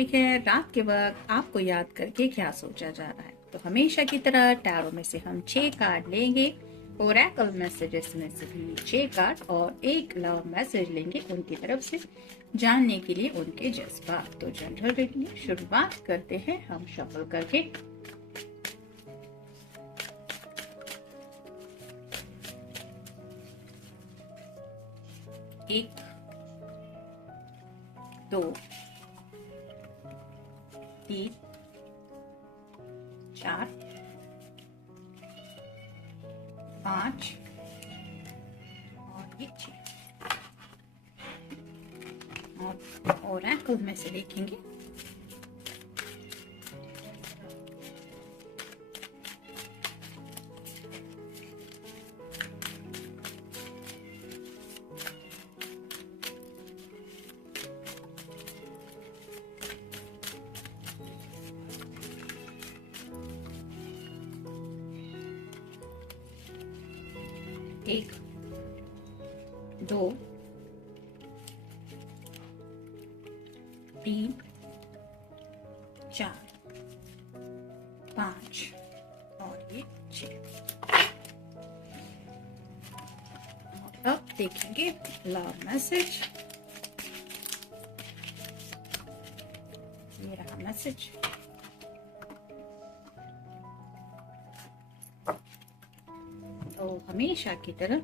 Topic है रात के वक्त आपको याद करके क्या सोचा जा रहा है। तो हमेशा की तरह टैरो में से हम 6 कार्ड लेंगे, ओरेकल मैसेजेस में से भी 6 कार्ड और एक लव मैसेज लेंगे उनकी तरफ से जानने के लिए उनके जज्बात। तो जनरल रीडिंग शुरुआत करते हैं हम शफल करके। एक, 2, 3, 4, 5 और ये 6 और ओरेकल में से देखेंगे। एक, 2, 3, 4, 5 और ये 6। अब देखेंगे लव मैसेज। ये रहा मैसेज। तो हमेशा की तरह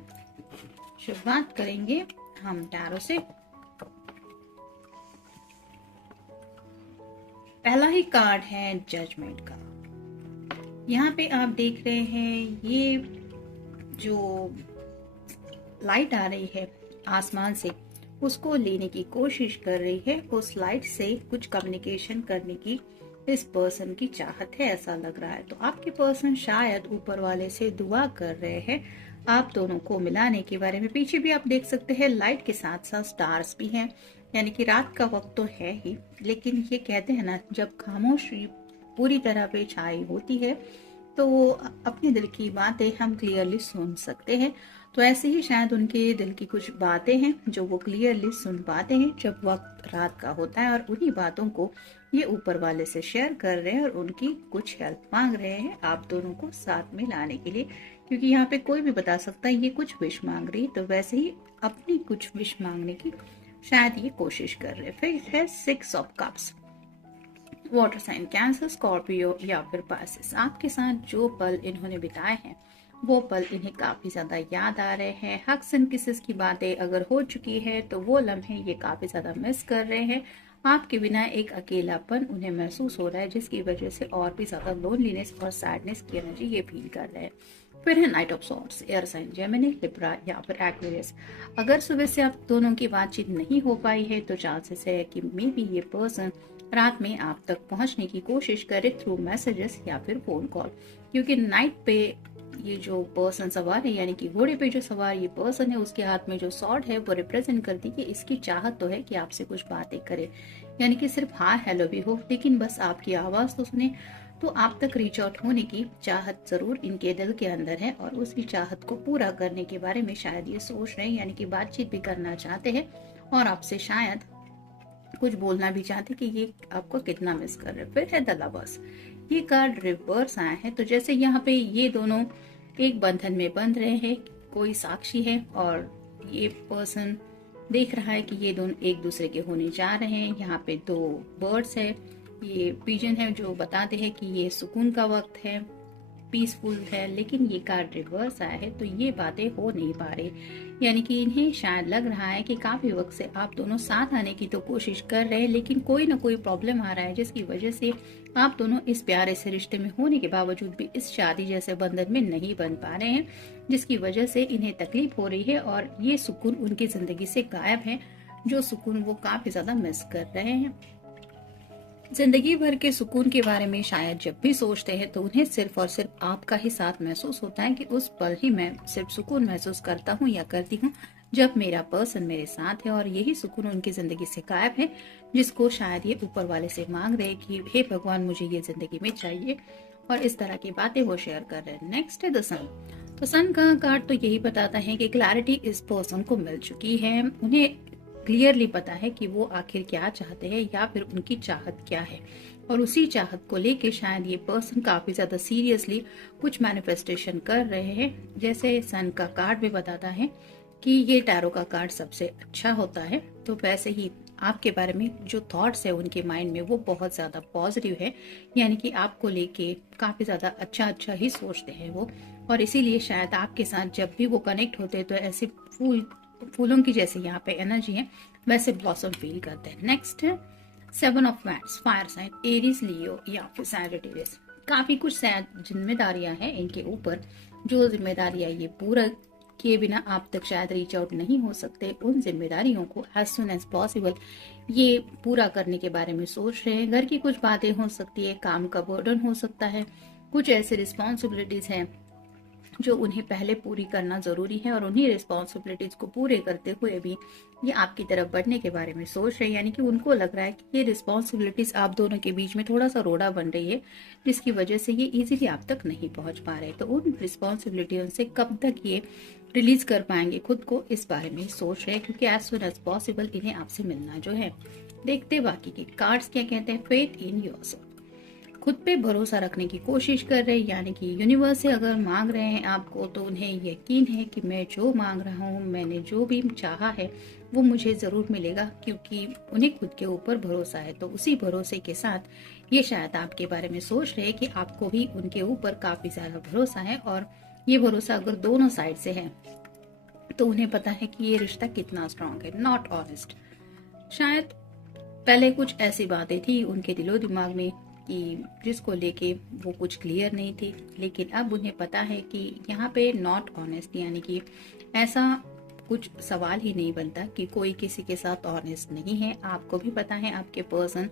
शुरुआत करेंगे हम टैरो से। पहला ही कार्ड है जजमेंट का। यहाँ पे आप देख रहे हैं ये जो लाइट आ रही है आसमान से उसको लेने की कोशिश कर रही है। उस लाइट से कुछ कम्युनिकेशन करने की इस पर्सन की चाहत है, ऐसा लग रहा है। तो आपके पर्सन शायद ऊपर वाले से दुआ कर रहे हैं आप दोनों को मिलाने के बारे में। पीछे भी आप देख सकते हैं लाइट के साथ साथ स्टार्स भी हैं, यानी कि रात का वक्त तो है ही, लेकिन ये कहते हैं ना जब खामोशी पूरी तरह पे छाई होती है तो अपने दिल की बातें हम क्लियरली सुन सकते हैं। तो ऐसे ही शायद उनके दिल की कुछ बातें हैं जो वो क्लियरली सुन पाते हैं जब वक्त रात का होता है, और उन्हीं बातों को ये ऊपर वाले से शेयर कर रहे हैं और उनकी कुछ हेल्प मांग रहे हैं आप दोनों को साथ में लाने के लिए। क्योंकि यहाँ पे कोई भी बता सकता है ये कुछ विश मांग रही है, तो वैसे ही अपनी कुछ विश मांगने की शायद ये कोशिश कर रहे हैं। फिर है 6 of cups. Water sign cancer, Scorpio या फिर पाइसेस। आपके साथ जो पल इन्होंने बिताए हैं वो पल इन्हें काफी ज्यादा याद आ रहे हैं। हग्स एंड किसेस की बातें अगर हो चुकी है तो वो लम्हे ये काफी ज्यादा मिस कर रहे हैं। आपके बिना एक अकेलापन उन्हें महसूस हो रहा है, जिसकी वजह से और भी ज्यादा लोनलीनेस और सैडनेस की एनर्जी ये फील कर रहे हैं। फिर है knight of swords, air sign Gemini, Libra या फिर एक्वेरियस। अगर सुबह से आप दोनों की बातचीत नहीं हो पाई है तो चांसेस है कि मे बी ये पर्सन रात में आप तक पहुंचने की कोशिश करे थ्रू मैसेजेस या फिर फोन कॉल। क्योंकि नाइट पे ये जो पर्सन सवार है, यानी कि घोड़े पे जो सवार ये पर्सन है, उसके हाथ में जो सॉर्ड है वो रिप्रेजेंट करती है कि इसकी चाहत तो है कि आपसे कुछ बातें करे, यानी कि सिर्फ हाँ हेलो भी हो, लेकिन बस आपकी आवाज तो सुने। तो आप तक रीच आउट होने की चाहत जरूर इनके दिल के अंदर है और उसी चाहत को पूरा करने के बारे में शायद ये सोच रहे हैं, यानी कि बातचीत भी करना चाहते हैं और आपसे शायद कुछ बोलना भी चाहते कि ये आपको कितना मिस कर रहे हैं। फिर है द लवर्स। ये कार्ड रिवर्स आया है, तो जैसे यहाँ पे ये दोनों एक बंधन में बंध रहे हैं, कोई साक्षी है और ये पर्सन देख रहा है कि ये दोनों एक दूसरे के होने जा रहे हैं। यहाँ पे 2 बर्ड्स है, ये पिजन है जो बताते हैं कि ये सुकून का वक्त है, पीसफुल है, लेकिन ये कार्ड रिवर्स आया है तो ये बातें हो नहीं पा रही। यानी कि इन्हें शायद लग रहा है कि काफी वक्त से आप दोनों साथ आने की तो कोशिश कर रहे हैं, लेकिन कोई ना कोई प्रॉब्लम आ रहा है जिसकी वजह से आप दोनों इस प्यारे से रिश्ते में होने के बावजूद भी इस शादी जैसे बंधन में नहीं बन पा रहे हैं, जिसकी वजह से इन्हें तकलीफ हो रही है और ये सुकून उनकी जिंदगी से गायब है, जो सुकून वो काफी ज्यादा मिस कर रहे हैं। जिंदगी भर के सुकून के बारे में शायद जब भी सोचते हैं तो उन्हें सिर्फ और सिर्फ आपका ही साथ महसूस होता है कि उस पल ही मैं सिर्फ सुकून महसूस करता हूँ या करती हूँ जब मेरा पर्सन मेरे साथ है, और यही सुकून उनकी जिंदगी से गायब है, जिसको शायद ये ऊपर वाले से मांग रहे हैं कि हे भगवान मुझे ये जिंदगी में चाहिए, और इस तरह की बातें वो शेयर कर रहे हैं। नेक्स्ट है द सन। तो सन का कार्ड तो यही बताता है कि क्लैरिटी इस पर्सन को मिल चुकी है, उन्हें क्लियरली पता है कि वो आखिर क्या चाहते हैं या फिर उनकी चाहत क्या है, और उसी चाहत को लेके शायद ये पर्सन काफी ज्यादा सीरियसली कुछ मैनिफेस्टेशन कर रहे हैं। जैसे सन का कार्ड भी बताता है कि ये टैरो का कार्ड सबसे अच्छा होता है, तो वैसे ही आपके बारे में जो थॉट्स है उनके माइंड में वो बहुत ज्यादा पॉजिटिव है, यानी कि आपको लेके काफी ज्यादा अच्छा ही सोचते हैं वो, और इसीलिए शायद आपके साथ जब भी वो कनेक्ट होते हैं तो ऐसे फूलों की जैसे यहाँ पे एनर्जी है वैसे ब्लॉसम फील करते हैं। नेक्स्ट है 7 of wands, fire sign, Aries, Leo या फिर सैजिटेरियस। काफी कुछ शायद जिम्मेदारियां हैं इनके ऊपर, जो जिम्मेदारियां ये पूरा किए बिना आप तक शायद रीच आउट नहीं हो सकते। उन जिम्मेदारियों को एज सुन एज पॉसिबल ये पूरा करने के बारे में सोच रहे हैं। घर की कुछ बातें हो सकती है, काम का बर्डन हो सकता है, कुछ ऐसे रिस्पॉन्सिबिलिटीज हैं जो उन्हें पहले पूरी करना जरूरी है, और उन्हीं रिस्पॉन्सिबिलिटीज को पूरे करते हुए भी ये आपकी तरफ बढ़ने के बारे में सोच रहे हैं। यानी कि उनको लग रहा है कि ये रिस्पॉन्सिबिलिटीज आप दोनों के बीच में थोड़ा सा रोड़ा बन रही है, जिसकी वजह से ये इजीली आप तक नहीं पहुंच पा रहे। तो उन रिस्पॉन्सिबिलिटियों से कब तक ये रिलीज कर पाएंगे खुद को, इस बारे में सोच रहे हैं, क्योंकि एज सुन एज पॉसिबल इन्हें आपसे मिलना जो है। देखते बाकी के कार्ड्स क्या कहते हैं। फेथ इन योरसेल्फ, खुद पे भरोसा रखने की कोशिश कर रहे हैं, यानी कि यूनिवर्स से अगर मांग रहे हैं आपको तो उन्हें यकीन है कि मैं जो मांग रहा हूँ, मैंने जो भी चाहा है वो मुझे जरूर मिलेगा, क्योंकि उन्हें खुद के ऊपर भरोसा है। तो उसी भरोसे के साथ ये शायद आपके बारे में सोच रहे हैं कि आपको भी उनके ऊपर काफी ज्यादा भरोसा है, और ये भरोसा अगर दोनों साइड से है तो उन्हें पता है कि ये रिश्ता कितना स्ट्रांग है। नॉट ऑनेस्ट, शायद पहले कुछ ऐसी बातें थी उनके दिलो दिमाग में कि जिसको लेके वो कुछ क्लियर नहीं थी, लेकिन अब उन्हें पता है कि यहाँ पे नॉट ऑनेस्ट यानी कि ऐसा कुछ सवाल ही नहीं बनता कि कोई किसी के साथ ऑनेस्ट नहीं है। आपको भी पता है आपके पर्सन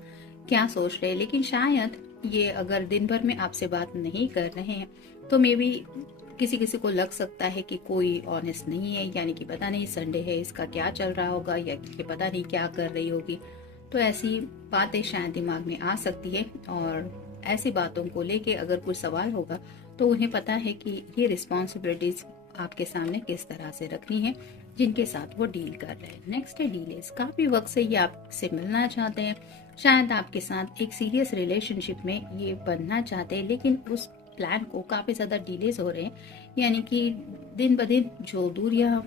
क्या सोच रहे हैं, लेकिन शायद ये अगर दिन भर में आपसे बात नहीं कर रहे हैं तो मे बी किसी किसी को लग सकता है कि कोई ऑनेस्ट नहीं है, यानी कि पता नहीं संडे है इसका क्या चल रहा होगा, या कि पता नहीं क्या कर रही होगी। तो ऐसी बातें शायद दिमाग में आ सकती है, और ऐसी बातों को लेके अगर कुछ सवाल होगा तो उन्हें पता है कि ये रिस्पॉन्सिबिलिटीज आपके सामने किस तरह से रखनी है जिनके साथ वो डील कर रहे हैं। नेक्स्ट है डीलेस, काफी वक्त से ये आपसे मिलना चाहते हैं, शायद आपके साथ एक सीरियस रिलेशनशिप में ये बनना चाहते हैं, लेकिन उस प्लान को काफी ज्यादा डिलेज हो रहे हैं, यानी कि दिन ब दिन जो दूरियां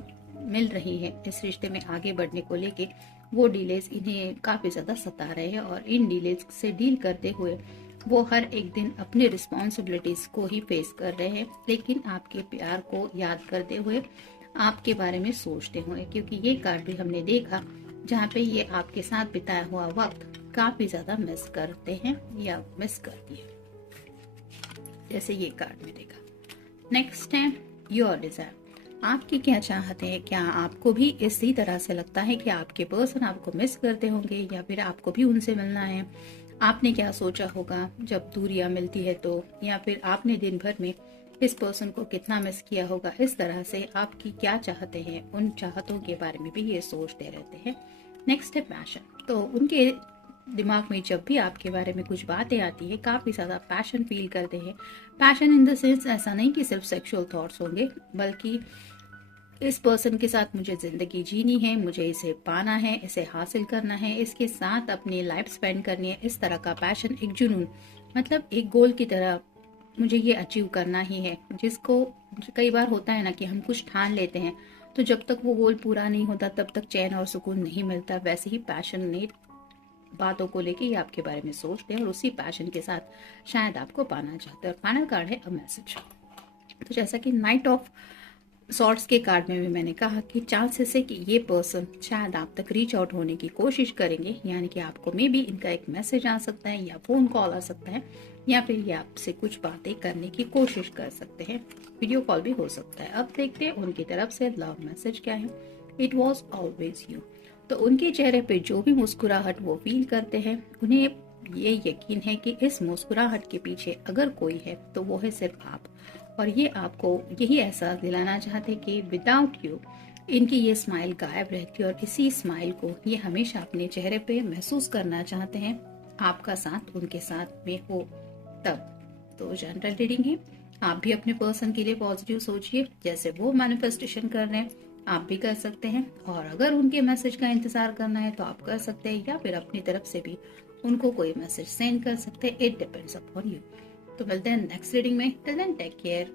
मिल रही है इस रिश्ते में आगे बढ़ने को लेके, वो डिलेज इन्हें काफी ज्यादा सता रहे हैं, और इन डिलेज से डील करते हुए वो हर एक दिन अपने रिस्पॉन्सिबिलिटीज को ही फेस कर रहे हैं, लेकिन आपके प्यार को याद करते हुए आपके बारे में सोचते हुए, क्योंकि ये कार्ड भी हमने देखा जहाँ पे ये आपके साथ बिताया हुआ वक्त काफी ज्यादा मिस करते हैं या मिस करती है, जैसे ये कार्ड में देखा। नेक्स्ट है योर डिजायर, आपकी क्या चाहते हैं। क्या आपको भी इसी तरह से लगता है कि आपके पर्सन आपको मिस करते होंगे, या फिर आपको भी उनसे मिलना है। आपने क्या सोचा होगा जब दूरियां मिलती है तो, या फिर आपने दिन भर में इस पर्सन को कितना मिस किया होगा। इस तरह से आपकी क्या चाहते हैं, उन चाहतों के बारे में भी ये सोचते रहते हैं। नेक्स्ट है पैशन, तो उनके दिमाग में जब भी आपके बारे में कुछ बातें आती है काफी ज्यादा पैशन फील करते हैं। पैशन इन द सेंस ऐसा नहीं कि सिर्फ सेक्सुअल थॉट्स होंगे, बल्कि इस पर्सन के साथ मुझे जिंदगी जीनी है, मुझे इसे पाना है, इसे हासिल करना है, इसके साथ अपनी लाइफ स्पेंड करनी है। इस तरह का पैशन, एक जुनून, मतलब एक गोल की तरह मुझे ये अचीव करना ही है, जिसको कई बार होता है ना कि हम कुछ ठान लेते हैं तो जब तक वो गोल पूरा नहीं होता तब तक चैन और सुकून नहीं मिलता। वैसे ही पैशनेट बातों को लेके ये आपके बारे में सोचते हैं, और उसी पैशन के साथ शायद आपको पाना चाहते हैं। और फाइनल कार्ड है अ मैसेज। तो जैसा कि नाइट ऑफ सॉर्ट्स के कार्ड में भी मैंने कहा कि चांसेस है कि ये पर्सन शायद आप तक रीच आउट होने की कोशिश करेंगे, यानी कि आपको मे बी इनका एक मैसेज आ सकता है, या फोन कॉल आ सकता है, या फिर ये आपसे कुछ बातें करने की कोशिश कर सकते हैं। वीडियो कॉल भी हो सकता है। अब देखते हैं उनकी तरफ से लव मैसेज क्या है। इट वॉज ऑलवेज यू, तो उनके चेहरे पे जो भी मुस्कुराहट वो फील करते हैं, उन्हें ये यकीन है कि इस मुस्कुराहट के पीछे अगर कोई है तो वो है सिर्फ आप, और ये आपको यही एहसास दिलाना चाहते कि विदाउट यू इनकी ये स्माइल गायब रहती है, और इसी स्माइल को ये हमेशा अपने चेहरे पे महसूस करना चाहते हैं आपका साथ उनके साथ में हो तब। तो जनरल रीडिंग है, आप भी अपने पर्सन के लिए पॉजिटिव सोचिए, जैसे वो मैनिफेस्टेशन कर रहे हैं आप भी कर सकते हैं। और अगर उनके मैसेज का इंतजार करना है तो आप कर सकते हैं, या फिर अपनी तरफ से भी उनको कोई मैसेज सेंड कर सकते हैं। It depends upon you. तो मिलते हैं नेक्स्ट रीडिंग में। Till then take care.